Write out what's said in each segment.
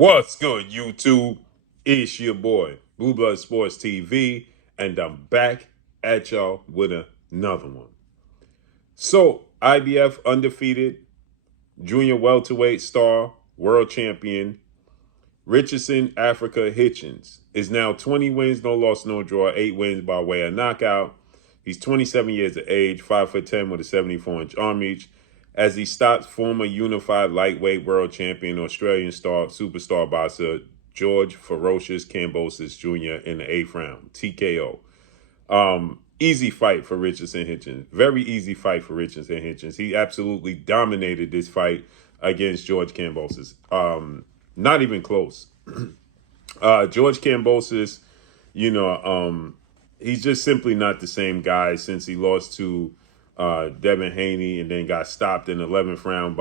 What's good, YouTube? It's your boy, Blue Blood Sports TV, and I'm back at y'all with another one. So, IBF undefeated, junior welterweight star, world champion, Richardson, Africa Hitchens, is now 20 wins, no loss, no draw, 8 wins by way of knockout. He's 27 years of age, 5'10" with a 74-inch arm reach, as he stops former unified lightweight world champion, Australian superstar boxer George Ferocious Kambosos Jr. in the 8th round, TKO. Easy fight for Richardson Hitchens. Very easy fight for Richardson Hitchens. He absolutely dominated this fight against George Kambosos. Not even close. George Kambosos, he's just simply not the same guy since he lost to Devin Haney and then got stopped in the 11th round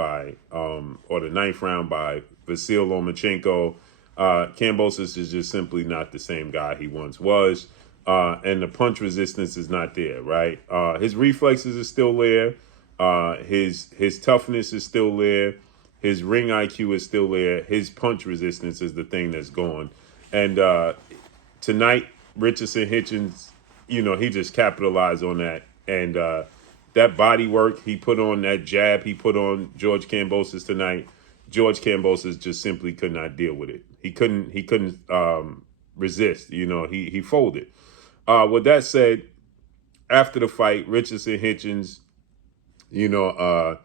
or the 9th round by Vasil Lomachenko. Kambosos is just simply not the same guy he once was. And the punch resistance is not there, right? His reflexes are still there. His toughness is still there. His ring IQ is still there. His punch resistance is the thing that's gone. And tonight, Richardson Hitchens, he just capitalized on that. And that body work he put on, that jab he put on George Kambosos tonight, George Kambosos just simply could not deal with it. He couldn't resist. He folded. With that said, after the fight, Richardson Hitchens, Teofimo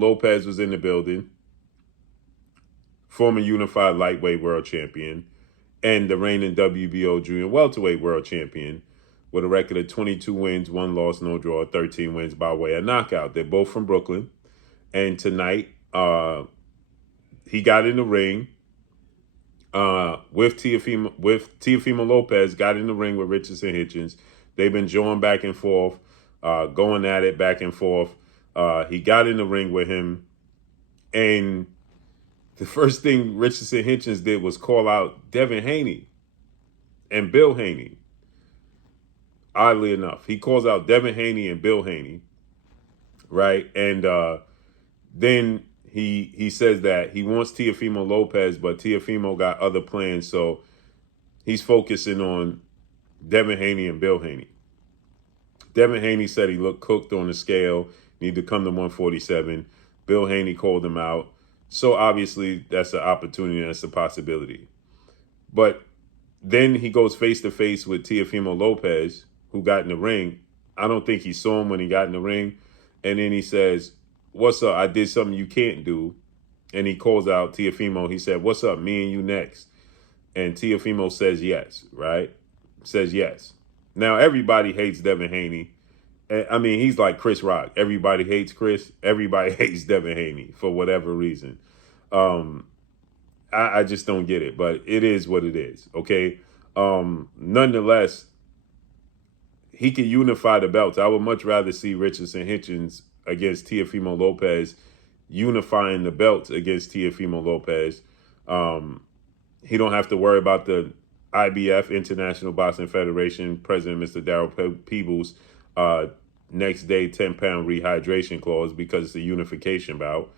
Lopez was in the building, former unified lightweight world champion, and the reigning WBO junior welterweight world champion, with a record of 22 wins, 1 loss, no draw, 13 wins by way of knockout. They're both from Brooklyn. And tonight, he got in the ring with Teofimo Lopez, got in the ring with Richardson Hitchens. They've been jawing back and forth, going at it back and forth. He got in the ring with him, and the first thing Richardson Hitchens did was call out Devin Haney and Bill Haney. Oddly enough, he calls out Devin Haney and Bill Haney, right? And then he says that he wants Teofimo Lopez, but Teofimo got other plans, so he's focusing on Devin Haney and Bill Haney. Devin Haney said he looked cooked on the scale, need to come to 147. Bill Haney called him out. So obviously that's an opportunity, that's a possibility. But then he goes face-to-face with Teofimo Lopez, who got in the ring. I don't think he saw him when he got in the ring. And then he says, "What's up? I did something you can't do." And he calls out Teofimo. He said, "What's up? Me and you next." And Teofimo says yes, right? Says yes. Now, everybody hates Devin Haney. I mean, he's like Chris Rock. Everybody hates Chris. Everybody hates Devin Haney for whatever reason. I just don't get it, but it is what it is, okay? Nonetheless, he can unify the belts. I would much rather see Richardson Hitchens against Teofimo Lopez unifying the belts against Teofimo Lopez. He don't have to worry about the IBF, International Boxing Federation, President Mr. Darryl Peebles, next day 10-pound rehydration clause because it's a unification bout.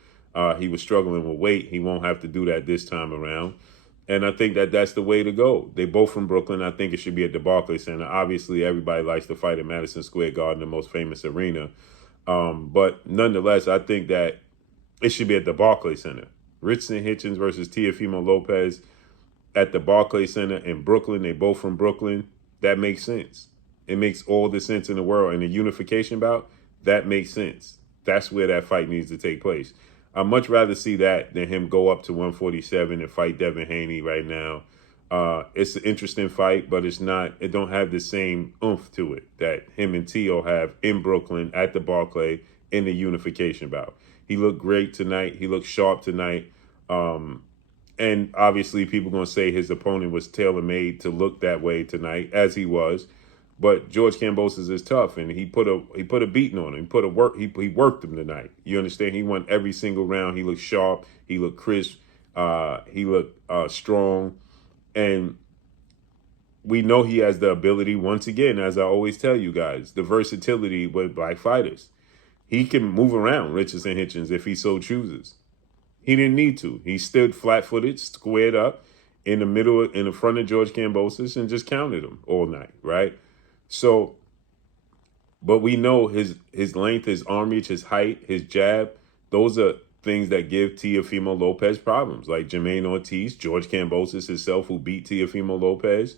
He was struggling with weight. He won't have to do that this time around. And I think that that's the way to go. They both from Brooklyn. I think it should be at the Barclays Center. Obviously, everybody likes to fight at Madison Square Garden, the most famous arena. But nonetheless, I think that it should be at the Barclays Center. Richardson Hitchens versus Teofimo Lopez at the Barclays Center in Brooklyn. They both from Brooklyn. That makes sense. It makes all the sense in the world. And the unification bout, that makes sense. That's where that fight needs to take place. I'd much rather see that than him go up to 147 and fight Devin Haney right now. It's an interesting fight, but it don't have the same oomph to it that him and Teo have in Brooklyn at the Barclay in the unification bout. He looked great tonight. He looked sharp tonight. And obviously people going to say his opponent was tailor-made to look that way tonight, as he was. But George Kambosos is tough, and he put a beating on him. He worked him tonight. You understand? He won every single round. He looked sharp. He looked crisp. He looked strong, and we know he has the ability. Once again, as I always tell you guys, the versatility with black fighters. He can move around Richardson Hitchens if he so chooses. He didn't need to. He stood flat-footed, squared up in the middle, in the front of George Kambosos and just counted him all night, right? So, but we know his length, his arm reach, his height, his jab, those are things that give Teofimo Lopez problems. Like Jermaine Ortiz, George Kambosos himself, who beat Teofimo Lopez,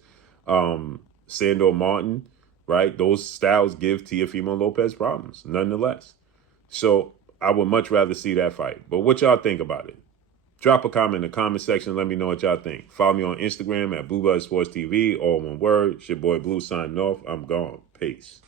Sandor Martin, right? Those styles give Teofimo Lopez problems, nonetheless. So I would much rather see that fight. But what y'all think about it? Drop a comment in the comment section. Let me know what y'all think. Follow me on Instagram at Blue Blood Sports TV, all one word. It's your boy Blue signing off. I'm gone. Peace.